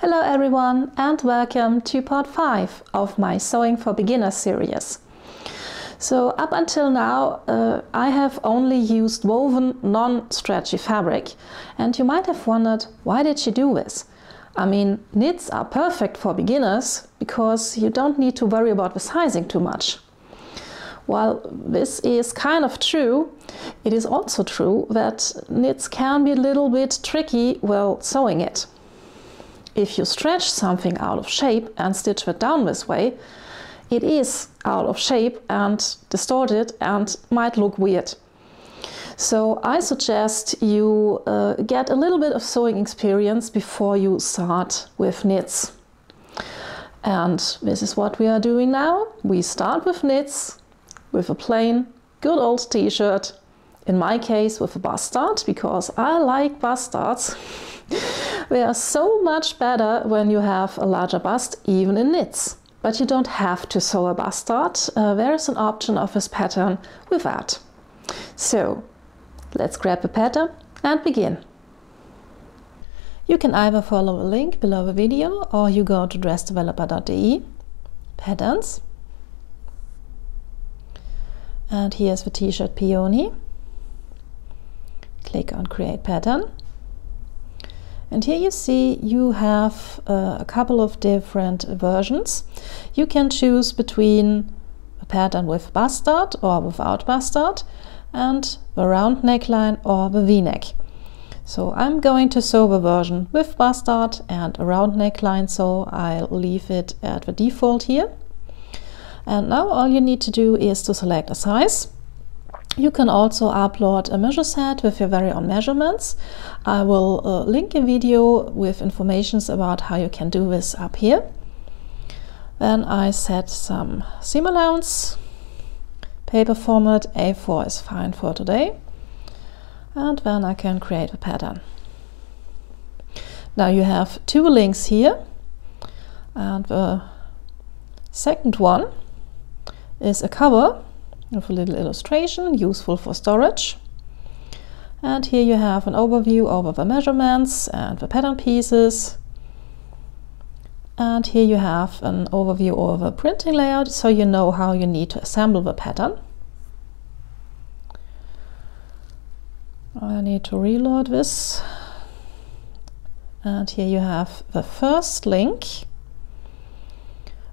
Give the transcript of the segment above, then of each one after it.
Hello everyone and welcome to part 5 of my Sewing for Beginners series. So up until now I have only used woven non-stretchy fabric, and you might have wondered, why did she do this? I mean, knits are perfect for beginners because you don't need to worry about the sizing too much. While this is kind of true, it is also true that knits can be a little bit tricky while sewing it. If you stretch something out of shape and stitch it down this way, it is out of shape and distorted and might look weird. So I suggest you get a little bit of sewing experience before you start with knits. And this is what we are doing now. We start with knits, with a plain, good old t-shirt. In my case with a bustard, because I like bustards. They are so much better when you have a larger bust, even in knits. But you don't have to sew a bustard. There is an option of this pattern with that. So let's grab a pattern and begin. You can either follow a link below the video or you go to dressdeveloper.de, patterns. And here's the t-shirt peony. Click on create pattern. And here you see you have a couple of different versions. You can choose between a pattern with bustard or without bustard, and the round neckline or the v-neck. So I'm going to sew the version with bustard and a round neckline, so I'll leave it at the default here. And now all you need to do is to select a size. You can also upload a measure set with your very own measurements. I will link a video with information about how you can do this up here. Then I set some seam allowance. Paper format A4 is fine for today. And then I can create a pattern. Now you have two links here. And the second one is a cover with a little illustration, useful for storage. And here you have an overview over the measurements and the pattern pieces. And here you have an overview over the printing layout, so you know how you need to assemble the pattern. I need to reload this. And here you have the first link,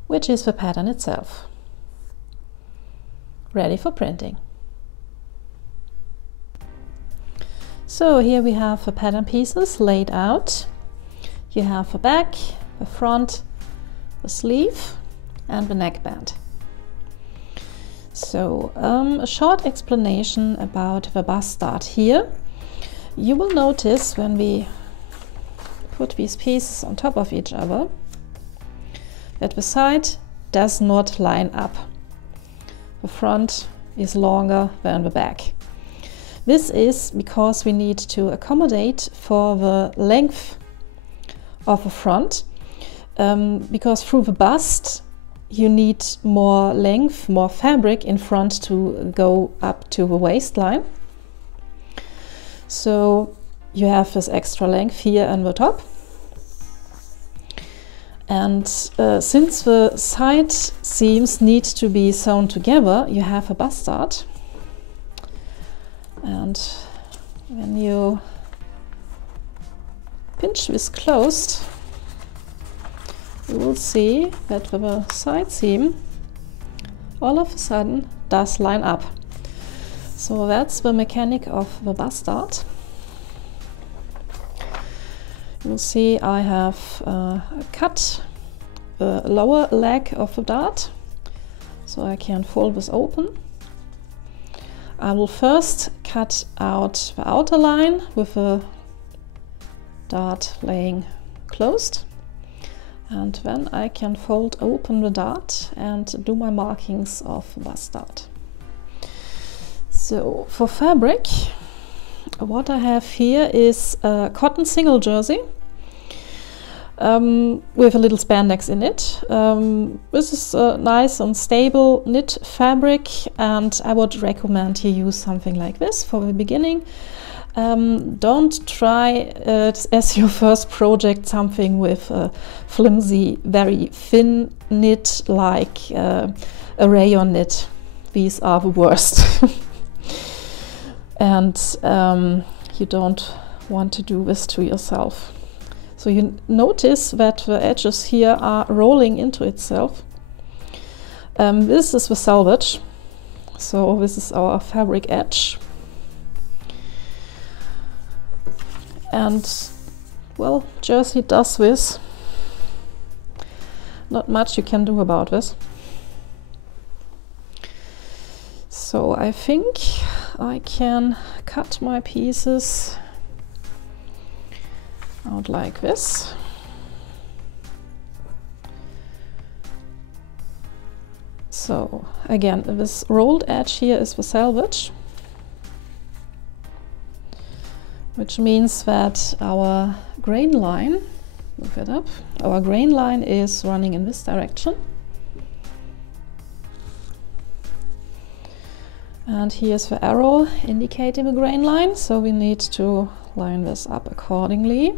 which is the pattern itself, ready for printing. So here we have the pattern pieces laid out. You have the back, the front, the sleeve and the neckband. So a short explanation about the bustard here. You will notice when we put these pieces on top of each other that the side does not line up. The front is longer than the back. This is because we need to accommodate for the length of the front, because through the bust you need more length, more fabric in front to go up to the waistline. So you have this extra length here on the top. And since the side seams need to be sewn together, you have a bustard. And when you pinch this closed, you will see that the side seam all of a sudden does line up. So that's the mechanic of the bustard. You'll see I have cut the lower leg of the dart, so I can fold this open. I will first cut out the outer line with the dart laying closed, and then I can fold open the dart and do my markings of the bustard. So for fabric, what I have here is a cotton single jersey with a little spandex in it. This is a nice and stable knit fabric, and I would recommend you use something like this for the beginning. don't try it as your first project something with a flimsy, very thin knit like a rayon knit. These are the worst. And you don't want to do this to yourself. So you notice that the edges here are rolling into itself. This is the selvage. So this is our fabric edge. And well, Jersey does this. Not much you can do about this. So I think I can cut my pieces out like this. So again, this rolled edge here is the selvage, which means that our grain line, move it up, our grain line is running in this direction. And here's the arrow indicating the grain line, so we need to line this up accordingly.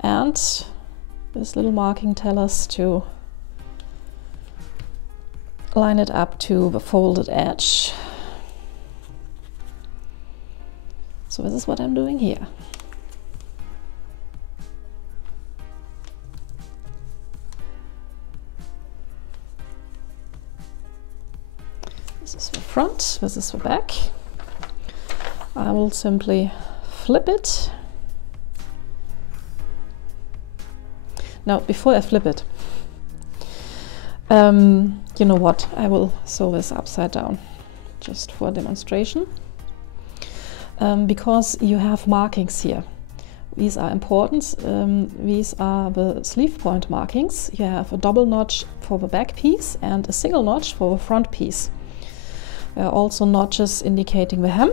And this little marking tells us to line it up to the folded edge. So this is what I'm doing here. This is the front, this is the back. I will simply flip it. Now, before I flip it, you know what, I will sew this upside down, just for demonstration. Because you have markings here. These are important. These are the sleeve point markings. You have a double notch for the back piece and a single notch for the front piece. There are also notches indicating the hem.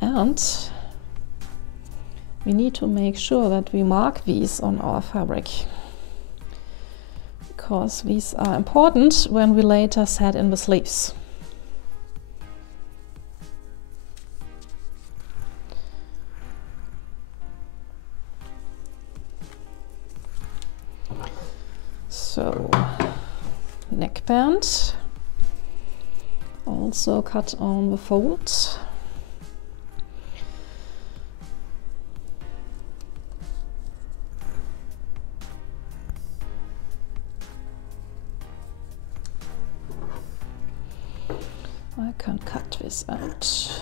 And we need to make sure that we mark these on our fabric, because these are important when we later set in the sleeves. So, neckband, also cut on the fold. I can cut this out.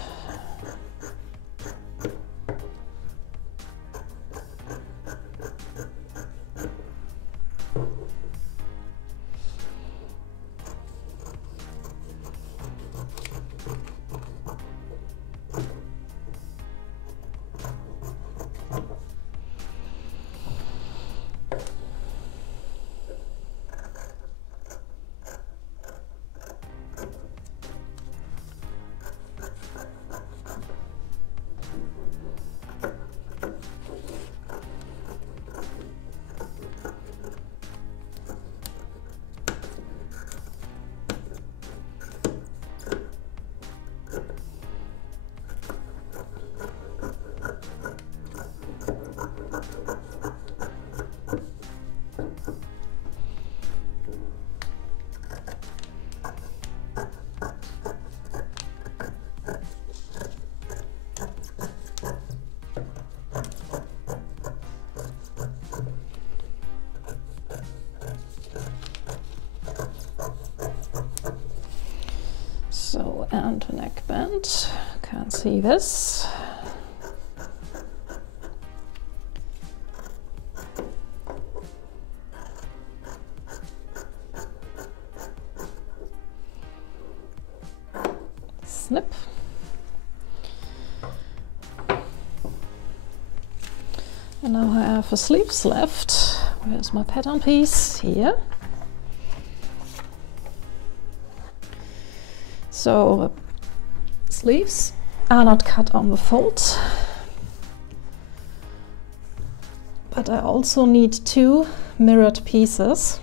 So, and the neckband, can't see this. Snip. And now I have the sleeves left. Where's my pattern piece? Here. So the sleeves are not cut on the fold, but I also need two mirrored pieces.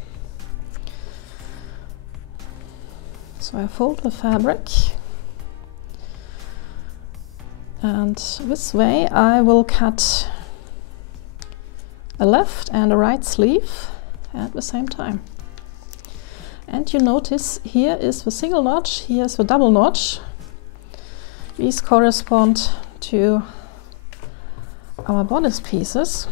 So I fold the fabric And this way I will cut a left and a right sleeve at the same time. And you notice here is the single notch, here is the double notch. These correspond to our bodice pieces.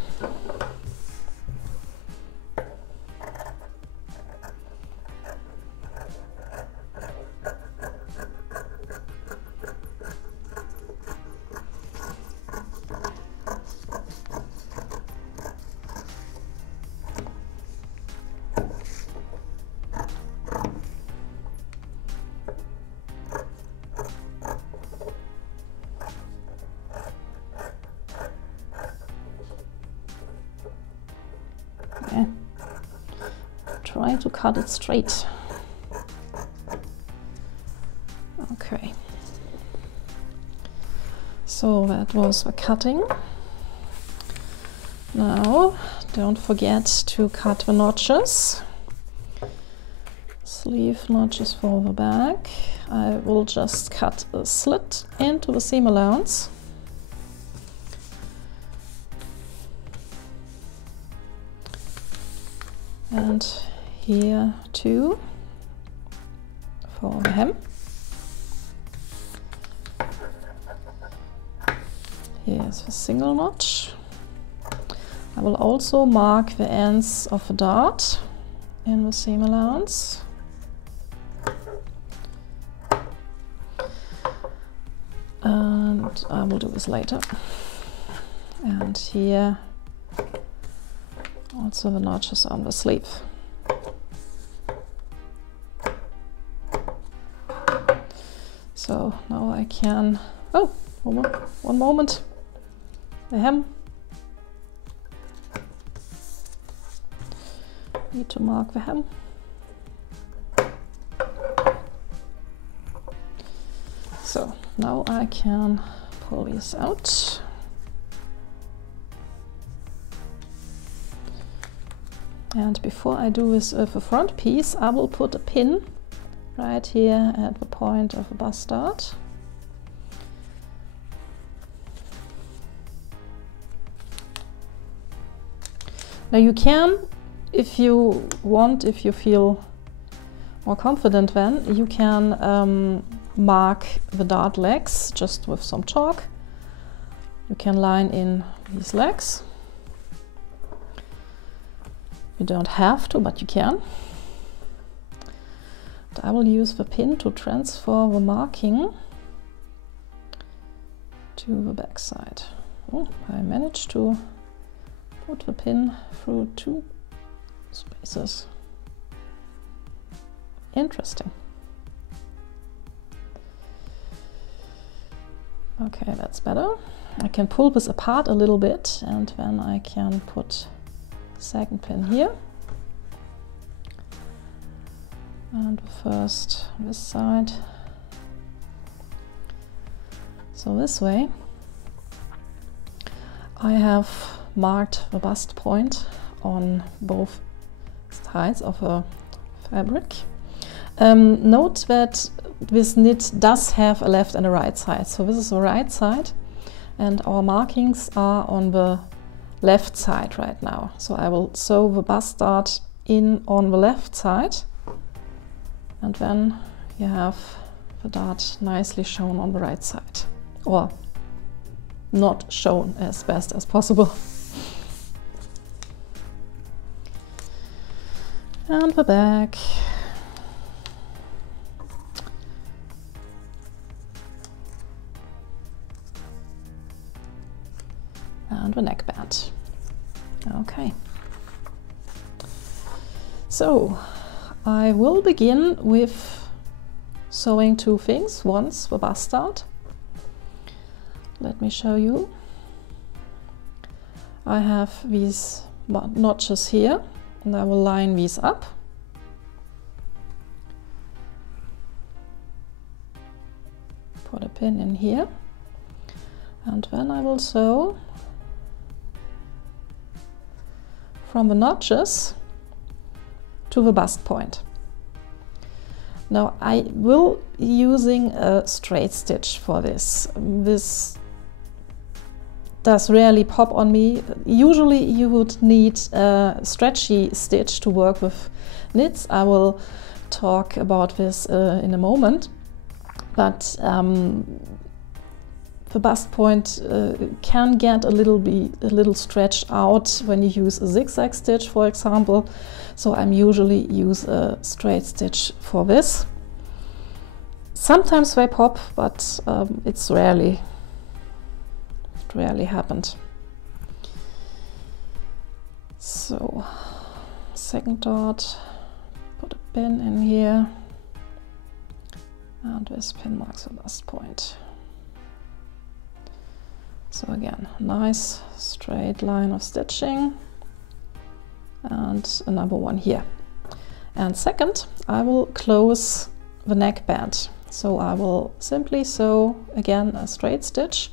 Try to cut it straight. Okay. So that was the cutting. Now don't forget to cut the notches. Sleeve notches for the back. I will just cut a slit into the seam allowance. And here too for the hem. Here's the single notch. I will also mark the ends of the dart in the seam allowance. And I will do this later. And here also the notches on the sleeve. So now I can, oh, one moment, the hem. Need to mark the hem. So now I can pull these out. And before I do this with the front piece, I will put a pin right here at the point of the bust dart. Now you can, if you want, if you feel more confident, then you can mark the dart legs just with some chalk. You can line in these legs. You don't have to, but you can. And I will use the pin to transfer the marking to the back side. Oh, I managed to put the pin through two spaces. Interesting. Okay, that's better. I can pull this apart a little bit and then I can put the second pin here. And first this side. So this way I have marked the bust point on both sides of a fabric. Note that this knit does have a left and a right side. So this is the right side and our markings are on the left side right now. So I will sew the bust dart in on the left side and then you have the dart nicely shown on the right side, or not shown as best as possible. And the back. And the neckband. Okay. So I will begin with sewing two things. Once the bust dart. Let me show you. I have these notches here and I will line these up. Put a pin in here and then I will sew from the notches to the bust point. Now I will using a straight stitch for this. This does rarely pop on me. Usually you would need a stretchy stitch to work with knits. I will talk about this in a moment, but the bust point can get a little stretched out when you use a zigzag stitch, for example. So I'm usually use a straight stitch for this. Sometimes they pop, but it's rarely happened. So second dot, put a pin in here, and this pin marks the bust point. So again, nice straight line of stitching, and another one here. And second, I will close the neckband. So I will simply sew again a straight stitch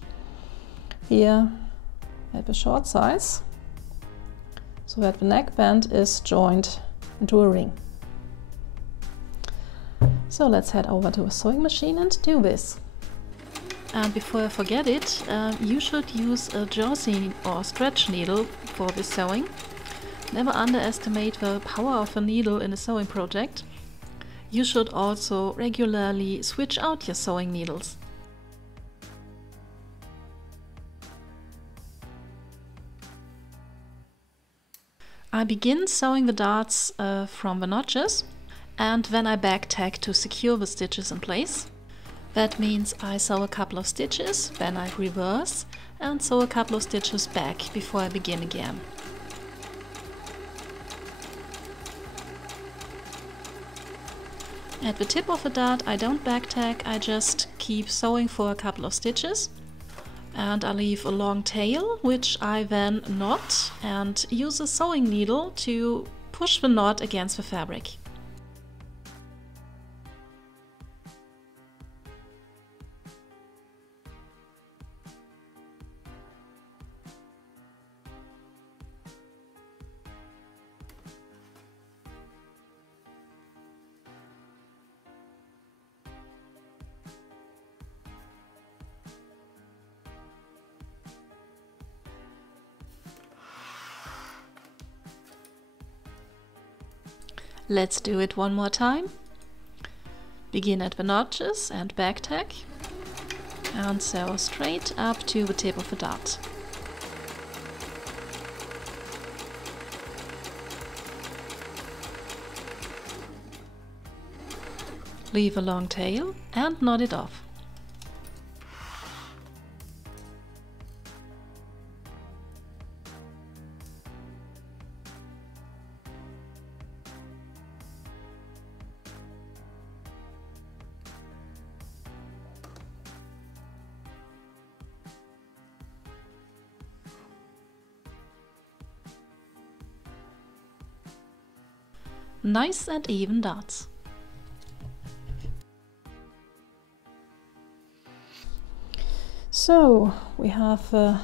here at the short size, so that the neckband is joined into a ring. So let's head over to a sewing machine and do this. And before I forget it, you should use a jersey or stretch needle for this sewing. Never underestimate the power of a needle in a sewing project. You should also regularly switch out your sewing needles. I begin sewing the darts from the notches, and then I back tag to secure the stitches in place. That means I sew a couple of stitches, then I reverse and sew a couple of stitches back before I begin again. At the tip of the dart I don't back tag, I just keep sewing for a couple of stitches, and I leave a long tail which I then knot and use a sewing needle to push the knot against the fabric. Let's do it one more time. Begin at the notches and back tag and sew straight up to the tip of the dart. Leave a long tail and knot it off. Nice and even darts. So we have a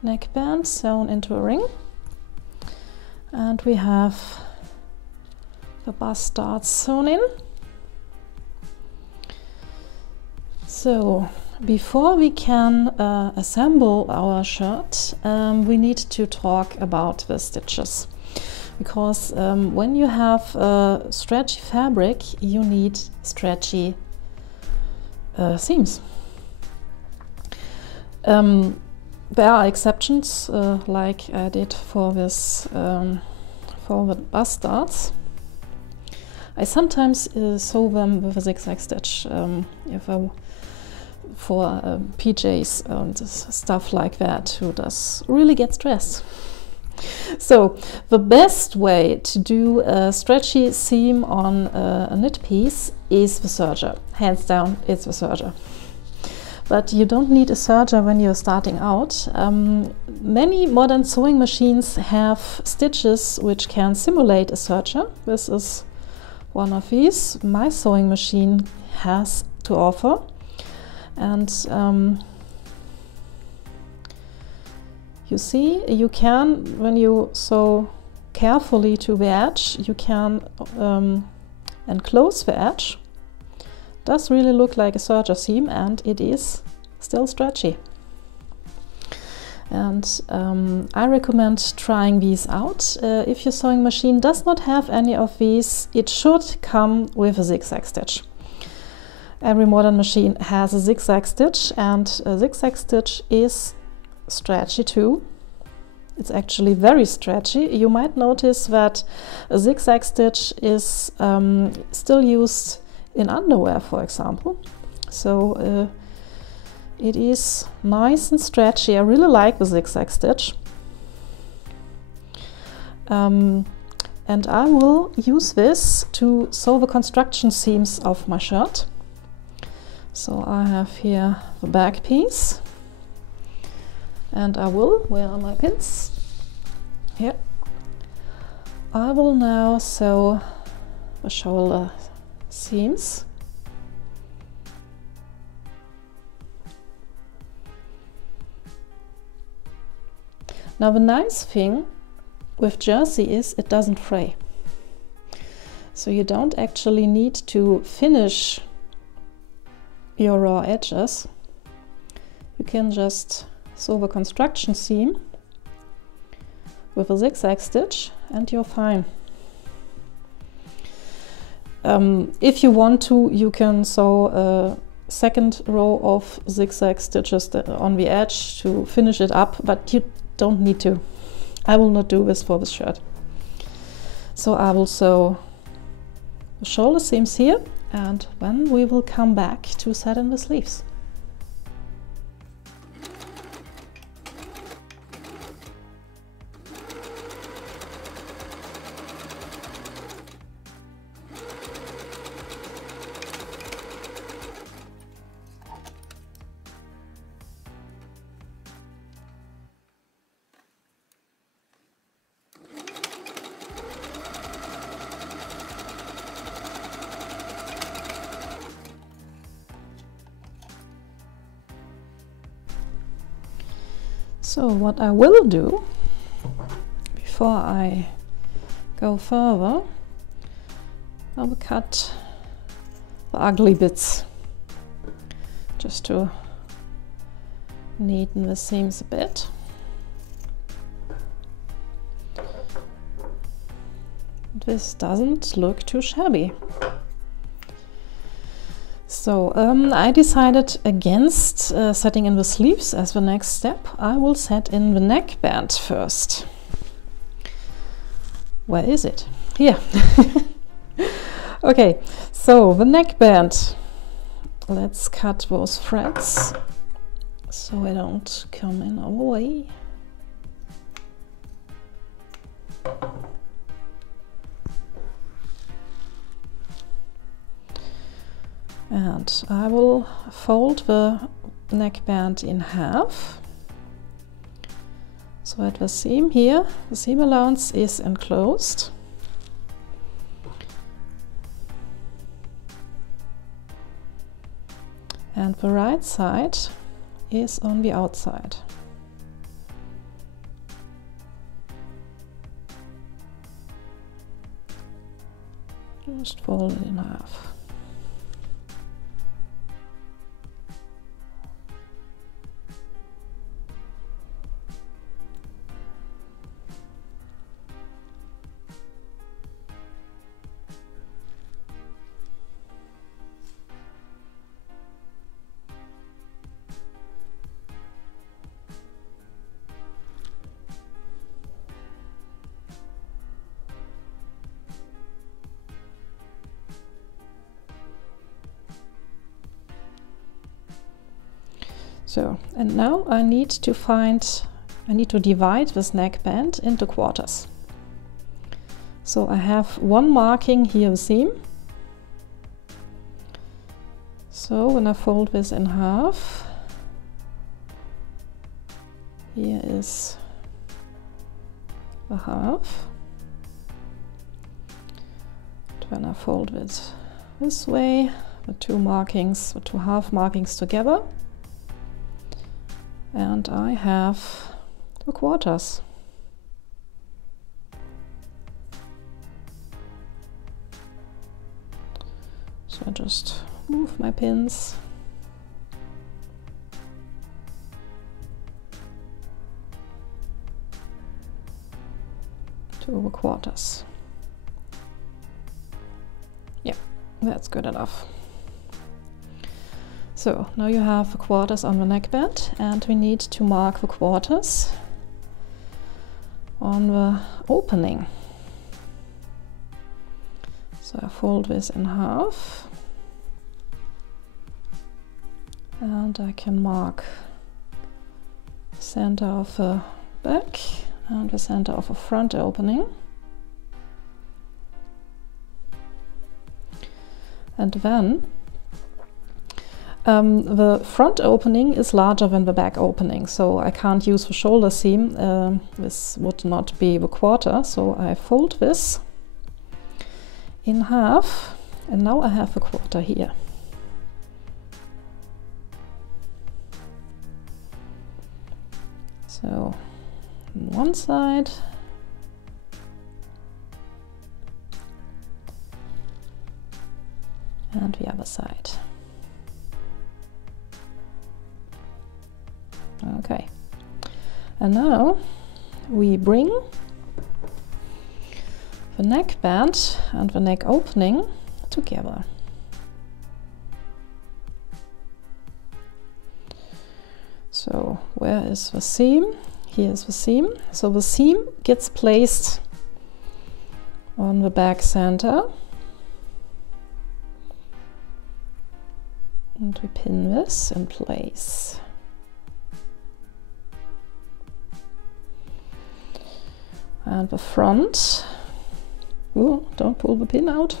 neckband sewn into a ring, and we have the bust darts sewn in. So before we can assemble our shirt, we need to talk about the stitches. Because when you have stretchy fabric, you need stretchy seams. There are exceptions, like I did for this, for the bust darts. I sometimes sew them with a zigzag stitch for PJs and stuff like that, who does really get stressed. So the best way to do a stretchy seam on a knit piece is the serger. Hands down, it's the serger. But you don't need a serger when you're starting out. Many modern sewing machines have stitches which can simulate a serger. This is one of these my sewing machine has to offer. And you see, you can, when you sew carefully to the edge, you can enclose the edge. It does really look like a serger seam, and it is still stretchy. And I recommend trying these out. If your sewing machine does not have any of these, it should come with a zigzag stitch. Every modern machine has a zigzag stitch, and a zigzag stitch is stretchy too. It's actually very stretchy. You might notice that a zigzag stitch is still used in underwear, for example. So it is nice and stretchy. I really like the zigzag stitch. And I will use this to sew the construction seams of my shirt. So I have here the back piece. And I will, where are my pins? Here. I will now sew the shoulder seams. Now the nice thing with jersey is it doesn't fray. So you don't actually need to finish your raw edges. You can just sew the construction seam with a zigzag stitch and you're fine. If you want to, you can sew a second row of zigzag stitches on the edge to finish it up, but you don't need to. I will not do this for the shirt. So I will sew the shoulder seams here, and then we will come back to set in the sleeves. So what I will do before I go further, I will cut the ugly bits just to neaten the seams a bit. This doesn't look too shabby. So I decided against setting in the sleeves as the next step. I will set in the neckband first. Where is it? Here. Okay, so the neckband. Let's cut those threads so they don't come in our way. And I will fold the neckband in half, so at the seam here, the seam allowance is enclosed. And the right side is on the outside. Just fold it in half. So, and now I need to divide this neckband into quarters. So I have one marking here, the seam. So when I fold this in half, here is the half. And when I fold it this way, the two markings, the two half markings together, and I have the quarters. So I just move my pins. to the quarters. Yeah, that's good enough. So now you have the quarters on the neckband, and we need to mark the quarters on the opening. So I fold this in half, and I can mark the center of the back and the center of the front opening. And then the front opening is larger than the back opening, so I can't use the shoulder seam. This would not be the quarter, so I fold this in half, and now I have a quarter here. So on one side and the other side. Okay, and now we bring the neckband and the neck opening together. So where is the seam? Here is the seam. So the seam gets placed on the back center, and we pin this in place. And the front, oh, don't pull the pin out.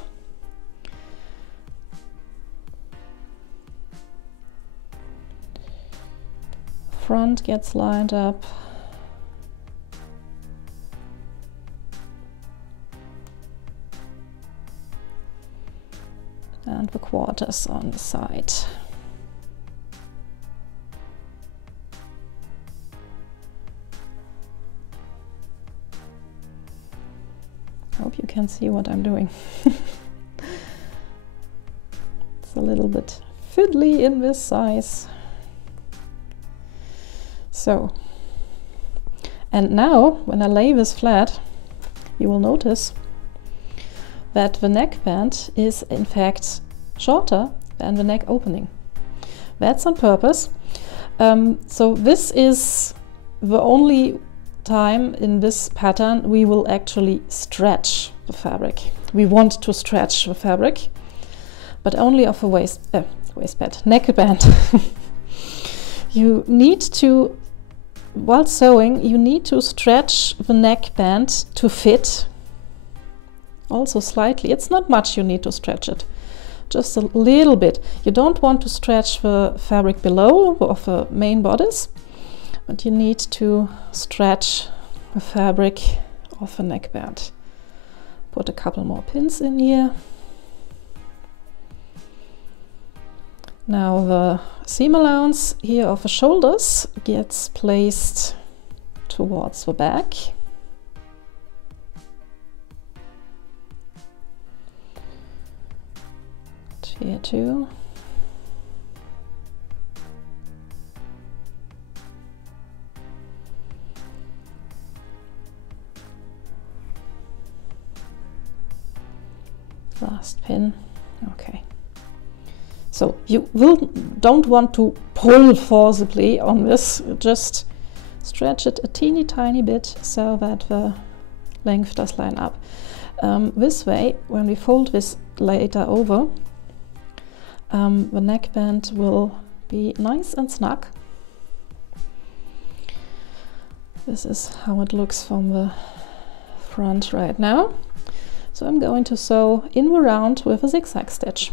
Front gets lined up. And the quarters on the side. Hope you can see what I'm doing. It's a little bit fiddly in this size. So, and now when I lay this flat, you will notice that the neckband is in fact shorter than the neck opening. That's on purpose. So this is the only time in this pattern we will actually stretch the fabric. We want to stretch the fabric, but only of the waistband, neckband. You need to, while sewing, you need to stretch the neckband to fit. Also slightly, it's not much you need to stretch it, just a little bit. You don't want to stretch the fabric below of the main bodice, but you need to stretch the fabric of the neckband. Put a couple more pins in here. Now the seam allowance here of the shoulders gets placed towards the back. Here too. Last pin. Okay. So you don't want to pull forcibly on this, just stretch it a teeny tiny bit so that the length does line up. This way, when we fold this later over, the neckband will be nice and snug. This is how it looks from the front right now. So I'm going to sew in the round with a zigzag stitch.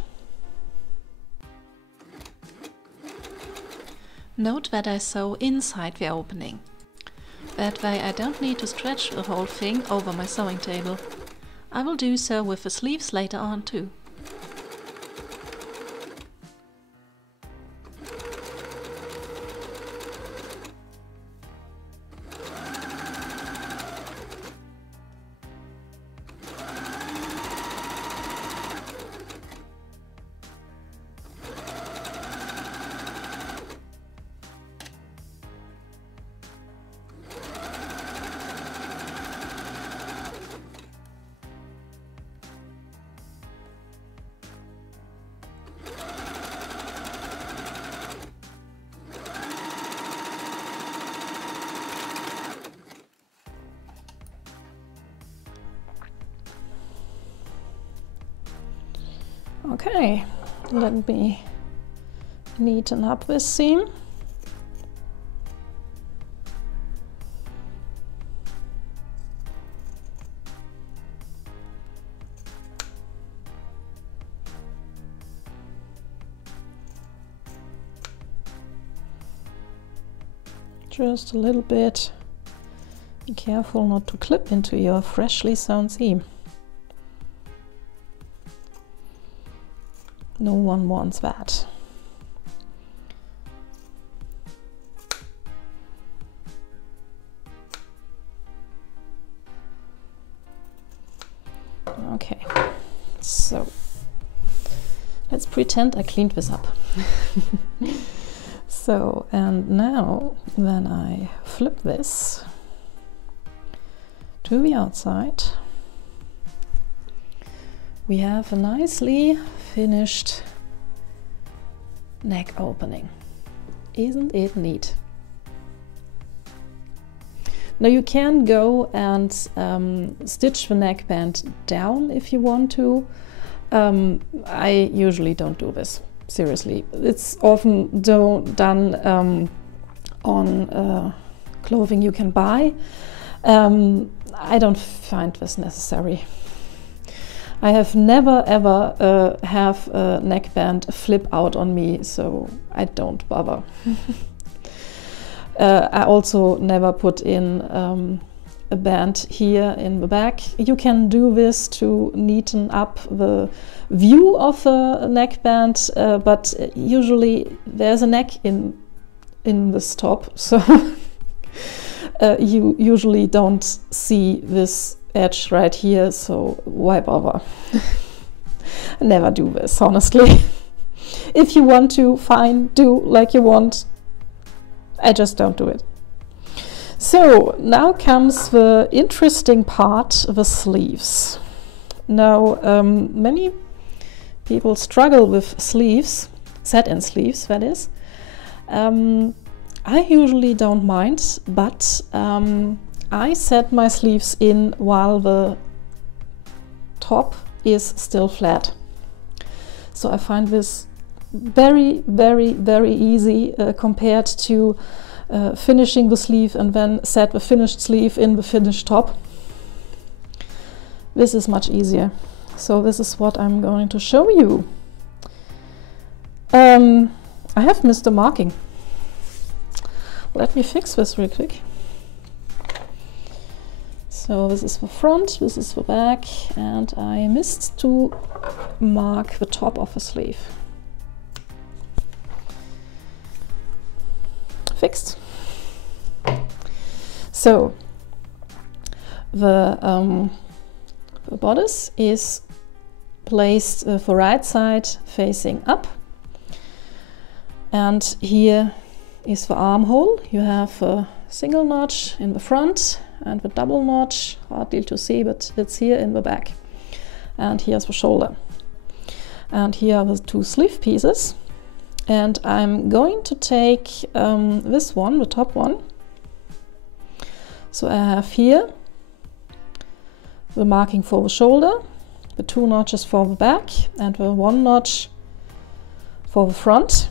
Note that I sew inside the opening. That way I don't need to stretch the whole thing over my sewing table. I will do so with the sleeves later on too. Okay, let me neaten up this seam. Just a little bit. Be careful not to clip into your freshly sewn seam. No one wants that. Okay, so let's pretend I cleaned this up. So, and now when I flip this to the outside, we have a nicely finished neck opening. Isn't it neat? Now you can go and stitch the neckband down if you want to. I usually don't do this. Seriously, it's often done on clothing you can buy. I don't find this necessary. I have never ever have a neckband flip out on me, so I don't bother. I also never put in a band here in the back. You can do this to neaten up the view of a neckband, but usually there's a neck in this top, so you usually don't see this edge right here, so why bother? Never do this, honestly. If you want to, fine, do like you want. I just don't do it. So now comes the interesting part, the sleeves. Now many people struggle with sleeves, set-in sleeves that is. I usually don't mind, but I set my sleeves in while the top is still flat. So I find this very, very, very easy compared to finishing the sleeve and then set the finished sleeve in the finished top. This is much easier. So this is what I'm going to show you. I have missed the marking. Let me fix this real quick. So this is the front, this is the back, and I missed to mark the top of the sleeve. Fixed. So the bodice is placed the right side facing up, and here is the armhole. You have a single notch in the front and the double notch, hardly to see, but it's here in the back. And here's the shoulder. And here are the two sleeve pieces. And I'm going to take this one, the top one. So I have here the marking for the shoulder, the two notches for the back, and the one notch for the front.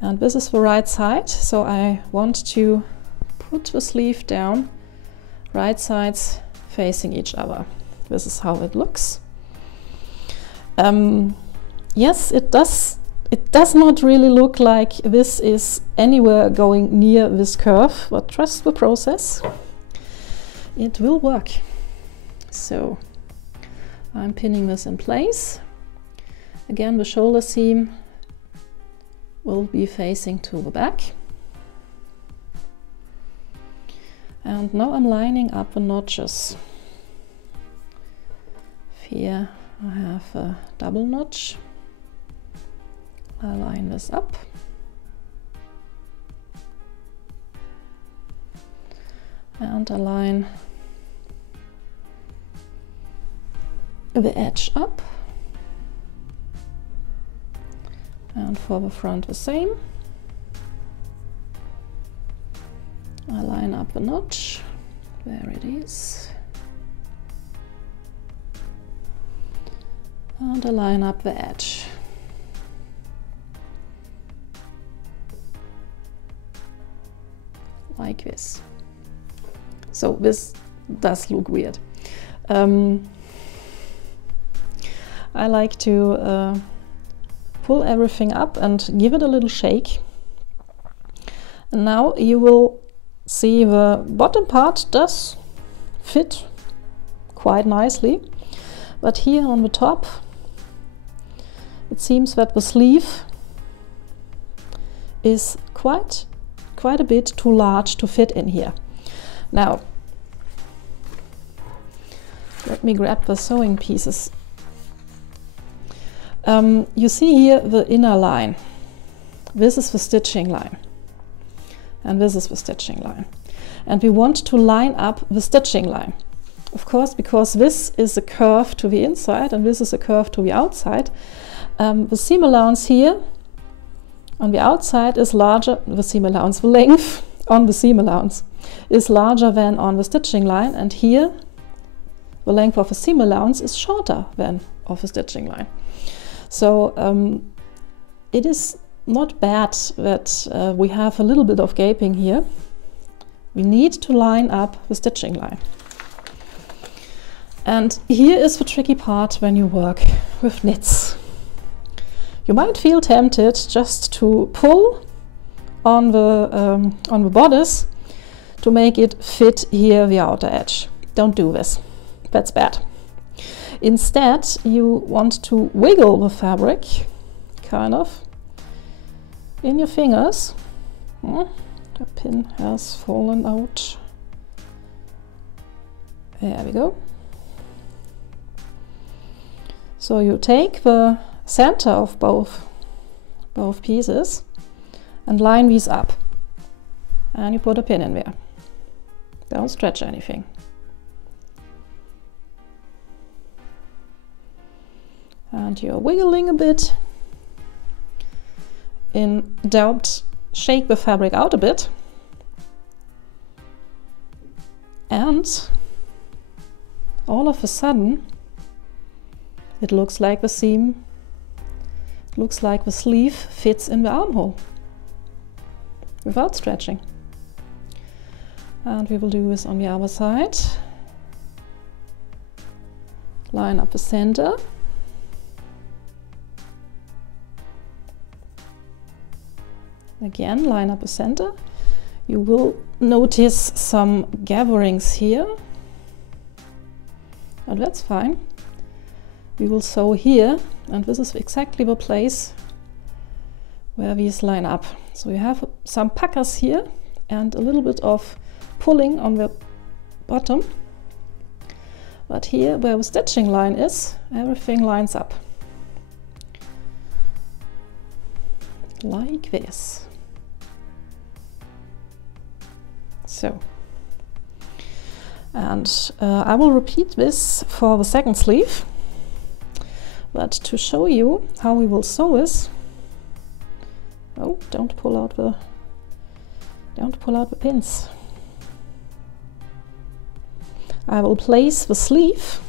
And this is the right side, so I want to put the sleeve down, right sides facing each other. This is how it looks. Yes, it does not really look like this is anywhere going near this curve, but trust the process. It will work. So I'm pinning this in place. Again, the shoulder seam will be facing to the back. And now I'm lining up the notches. Here I have a double notch. I line this up. And align the edge up. And for the front the same. I line up the notch. There it is. And I line up the edge. Like this. So this does look weird. I like to pull everything up and give it a little shake. And now you will see the bottom part does fit quite nicely, but here on the top it seems that the sleeve is quite a bit too large to fit in here. Now let me grab the sewing pieces. You see here the inner line. This is the stitching line and this is the stitching line, and we want to line up the stitching line, of course, because this is a curve to the inside and this is a curve to the outside. The seam allowance here on the outside is larger, the length on the seam allowance is larger than on the stitching line, and here the length of the seam allowance is shorter than of the stitching line. So it is not bad that we have a little bit of gaping here. We need to line up the stitching line. And here is the tricky part when you work with knits. You might feel tempted just to pull on the bodice to make it fit here the outer edge. Don't do this. That's bad. Instead, you want to wiggle the fabric, kind of, in your fingers. The pin has fallen out. There we go. So you take the center of both pieces and line these up, and you put a pin in there. Don't stretch anything. And you're wiggling a bit. In doubt, shake the fabric out a bit, and all of a sudden it looks like the seam, it looks like the sleeve fits in the armhole without stretching. And we will do this on the other side. Line up the center. Again, line up the center. You will notice some gatherings here, and that's fine. We will sew here, and this is exactly the place where these line up. So you have some puckers here and a little bit of pulling on the bottom, but here where the stitching line is, everything lines up like this. So, and I will repeat this for the second sleeve, but to show you how we will sew this, oh, don't pull out the pins. I will place the sleeve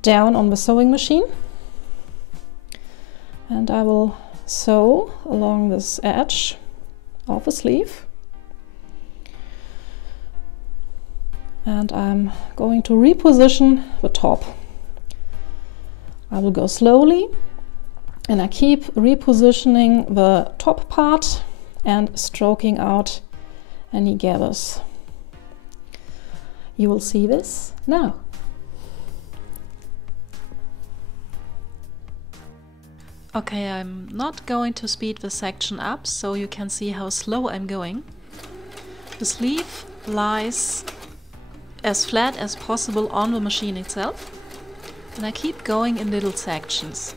down on the sewing machine, and I will sew along this edge of the sleeve. And I'm going to reposition the top. I will go slowly, and I keep repositioning the top part and stroking out any gathers. You will see this now. Okay, I'm not going to speed the section up so you can see how slow I'm going. The sleeve lies as flat as possible on the machine itself, and I keep going in little sections,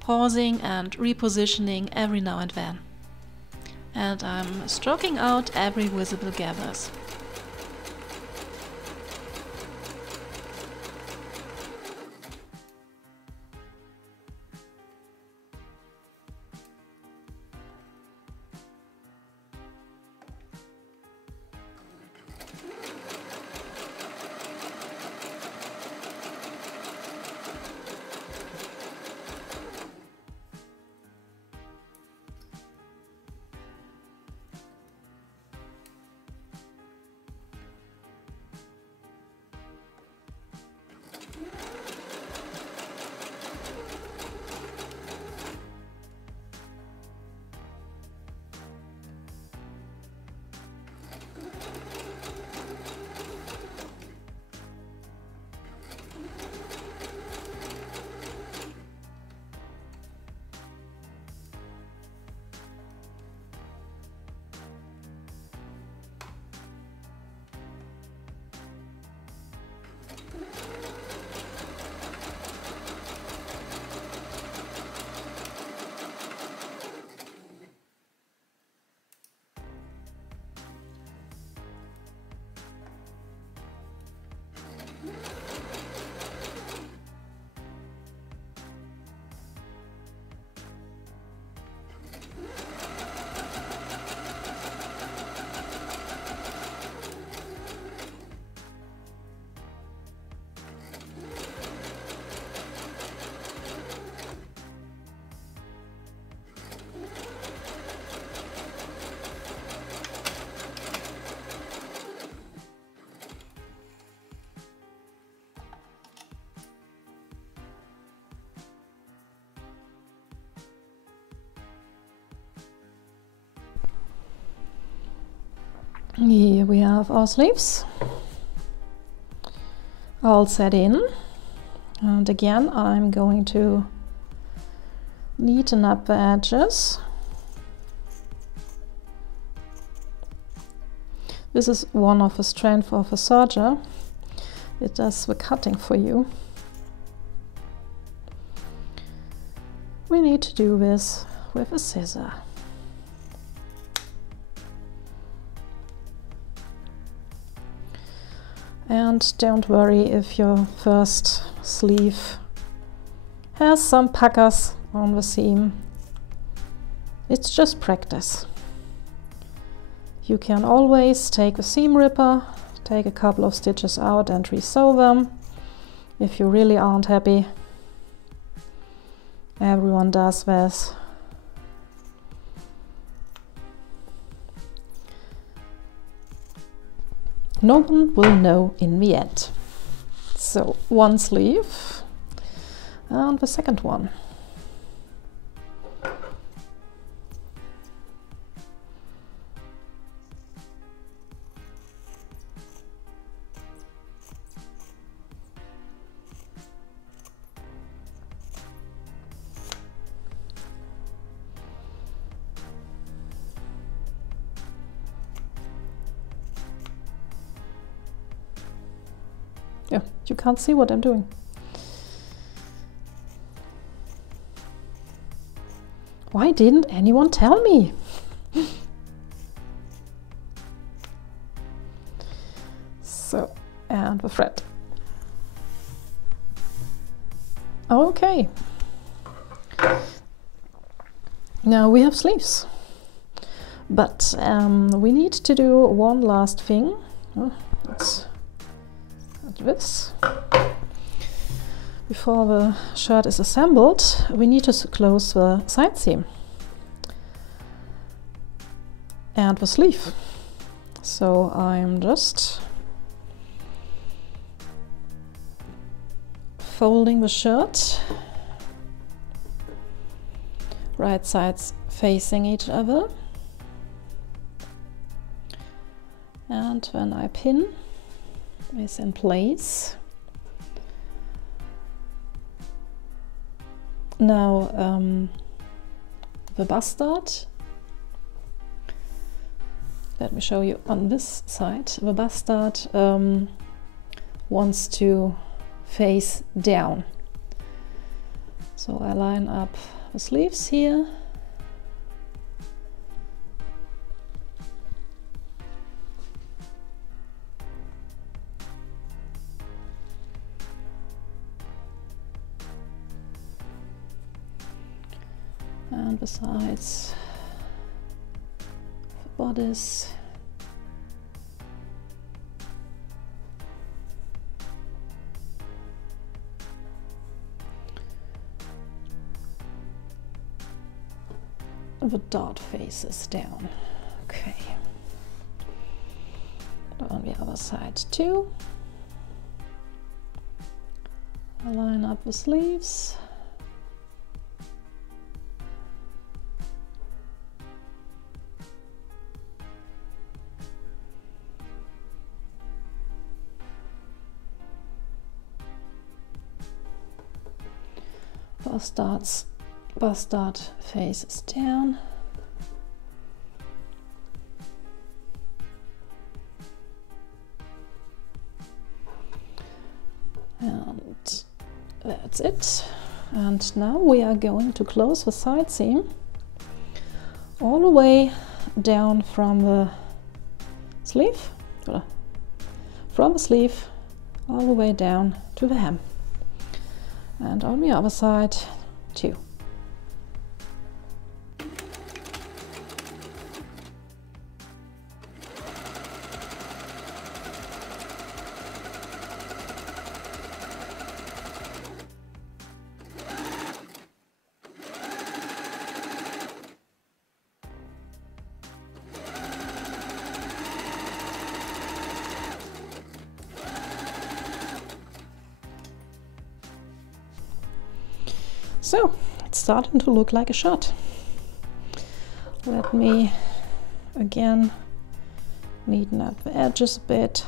pausing and repositioning every now and then. And I'm stroking out every visible gathers. Here we have our sleeves all set in, and again I'm going to neaten up the edges. This is one of the strengths of a serger. It does the cutting for you. We need to do this with a scissor. And don't worry if your first sleeve has some puckers on the seam. It's just practice. You can always take the seam ripper, take a couple of stitches out and resew them if you really aren't happy. Everyone does this. No one will know in the end. So one sleeve and the second one. Yeah, you can't see what I'm doing. Why didn't anyone tell me? So, and the thread. Okay. Now we have sleeves. But we need to do one last thing. Oh, let's this. Before the shirt is assembled, we need to close the side seam and the sleeve. So I'm just folding the shirt, right sides facing each other, and when I pin is in place. Now the bastard, let me show you on this side, the bastard wants to face down. So I line up the sleeves here. And the sides, the bodice. The dot faces down. Okay. On the other side too. I line up the sleeves. Bastard faces down. And that's it. And now we are going to close the side seam all the way down from the sleeve, all the way down to the hem. And on the other side too. So it's starting to look like a shirt. Let me again Neaten up the edges a bit.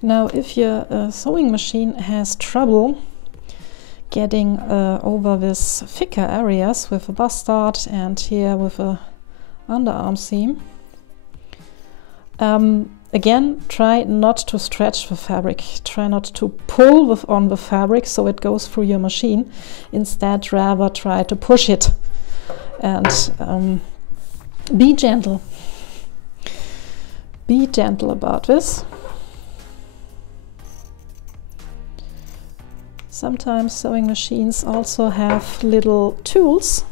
Now, if your sewing machine has trouble getting over this thicker areas with a bustard and here with a underarm seam, again, try not to stretch the fabric. Try not to pull on the fabric so it goes through your machine. Instead, rather try to push it and be gentle. Be gentle about this. Sometimes sewing machines also have little tools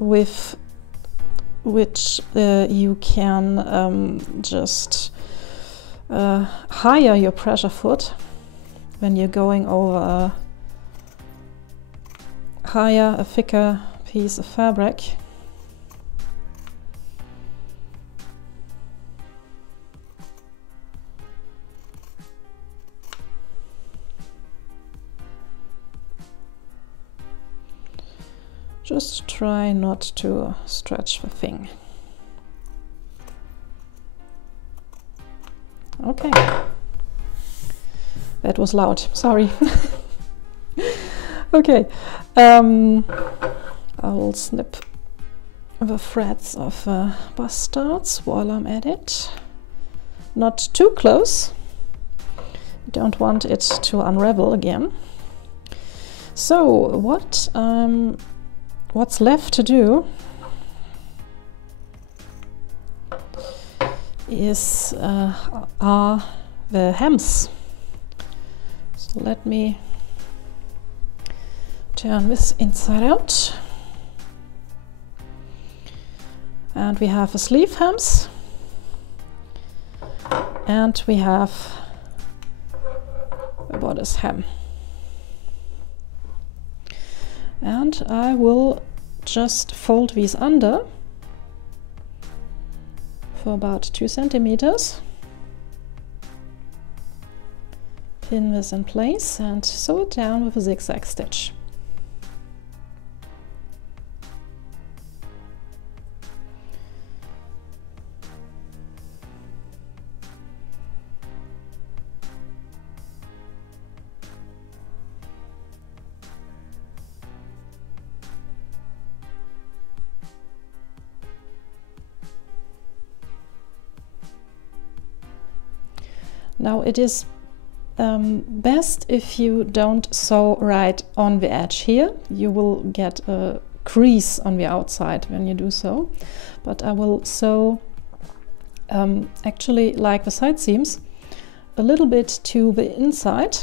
with which you can just higher your pressure foot when you're going over a thicker piece of fabric. Just try not to stretch the thing. Okay. That was loud, sorry. Okay. I'll snip the threads of bustards while I'm at it. Not too close. Don't want it to unravel again. So what's left to do is are the hems. So let me turn this inside out. And we have a sleeve hems and we have a bodice hem. And I will just fold these under for about 2 centimeters. Pin this in place and sew it down with a zigzag stitch. Now it is best if you don't sew right on the edge here. You will get a crease on the outside when you do so. But I will sew actually like the side seams a little bit to the inside.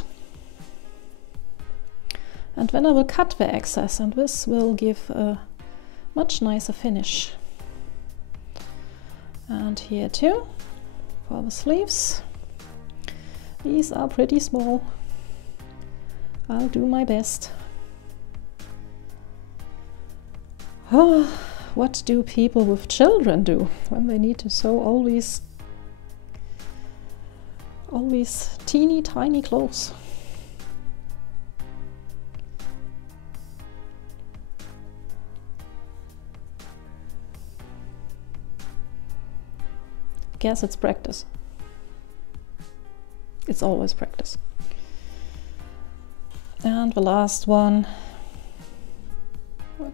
And then I will cut the excess and this will give a much nicer finish. And here too for the sleeves. These are pretty small. I'll do my best. Oh, what do people with children do when they need to sew all these teeny tiny clothes? I guess it's practice. It's always practice. And the last one. Whoop.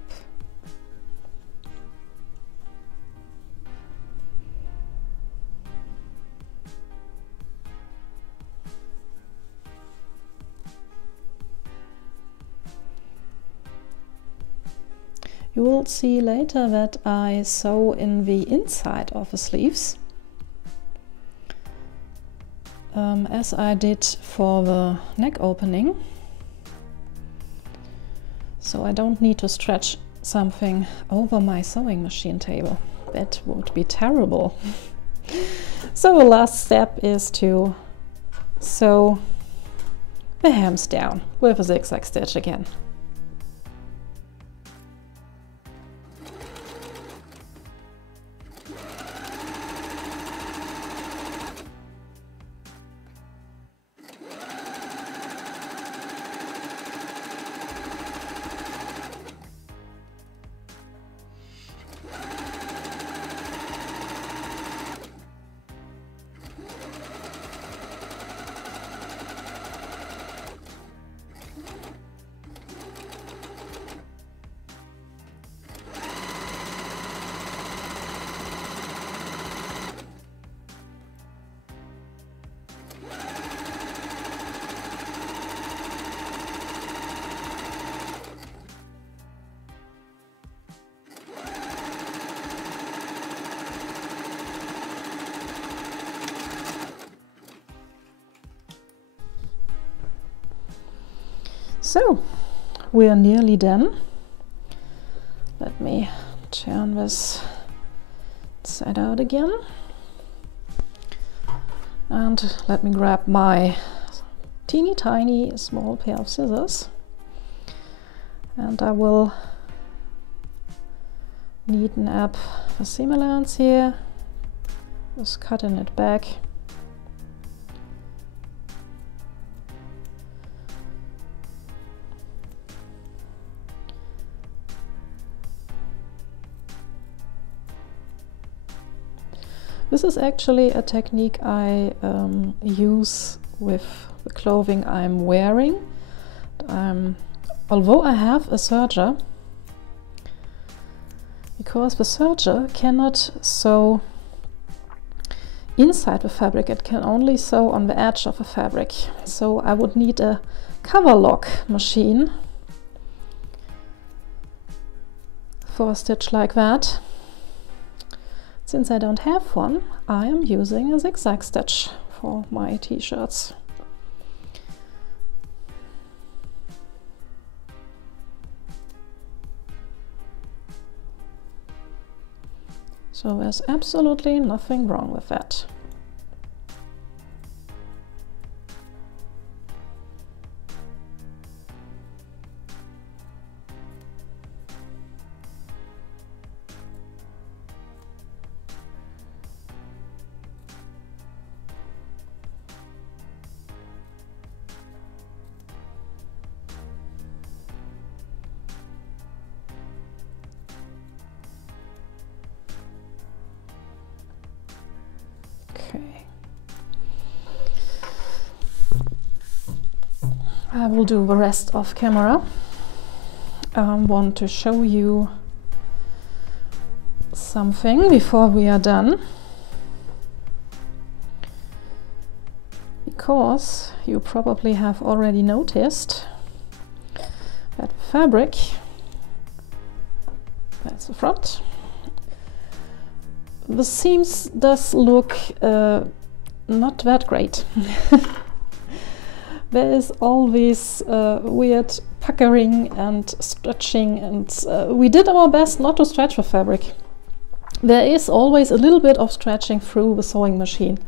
You will see later that I sew in the inside of the sleeves. As I did for the neck opening. So I don't need to stretch something over my sewing machine table. That would be terrible. So the last step is to sew the hems down with a zigzag stitch again. So, we are nearly done. Let me turn this side out again. And let me grab my teeny tiny small pair of scissors. And I will neaten up the seam allowance here, just cutting it back. This is actually a technique I use with the clothing I'm wearing. Although I have a serger, because the serger cannot sew inside the fabric, it can only sew on the edge of the fabric. So I would need a cover lock machine for a stitch like that. Since I don't have one, I am using a zigzag stitch for my t-shirts. So there's absolutely nothing wrong with that. Okay. I will do the rest off camera. I want to show you something before we are done, because you probably have already noticed that fabric, that's the front, the seams does look not that great. There is always weird puckering and stretching, and we did our best not to stretch the fabric. There is always a little bit of stretching through the sewing machine,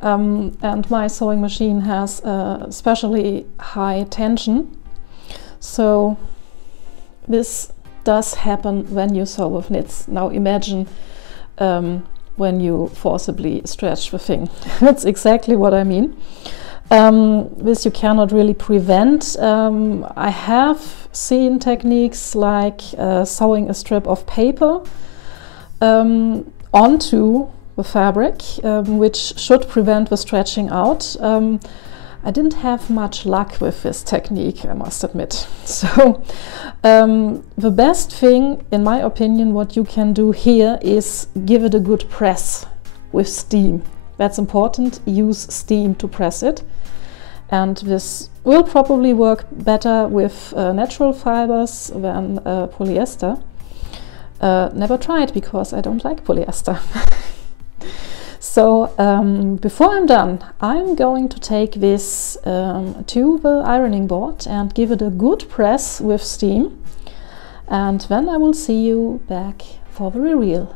and my sewing machine has especially high tension, so this does happen when you sew with knits. Now imagine when you forcibly stretch the thing. That's exactly what I mean. This you cannot really prevent. I have seen techniques like sewing a strip of paper onto the fabric, which should prevent the stretching out. I didn't have much luck with this technique, I must admit. So the best thing, in my opinion, what you can do here is give it a good press with steam. That's important. Use steam to press it. And this will probably work better with natural fibers than polyester. Never tried, because I don't like polyester. So before I'm done, I'm going to take this to the ironing board and give it a good press with steam. And then I will see you back for the reveal.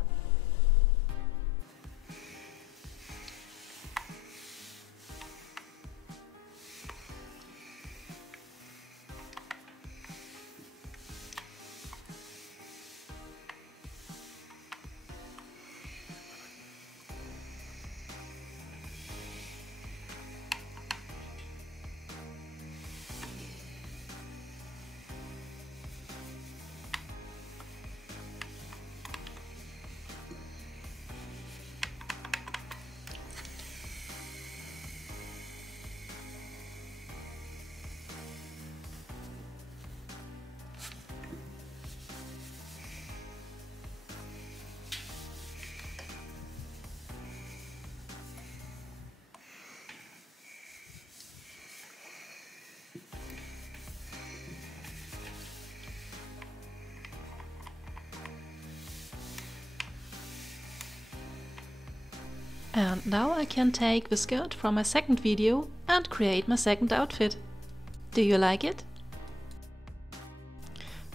And now I can take the skirt from my second video and create my second outfit. Do you like it?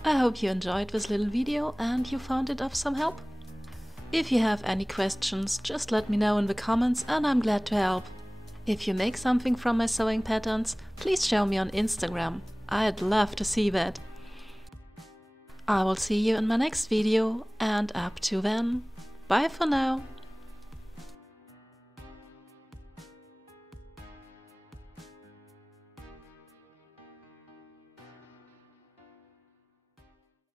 I hope you enjoyed this little video and you found it of some help. If you have any questions, just let me know in the comments and I'm glad to help. If you make something from my sewing patterns, please show me on Instagram. I'd love to see that. I will see you in my next video, and up to then, bye for now.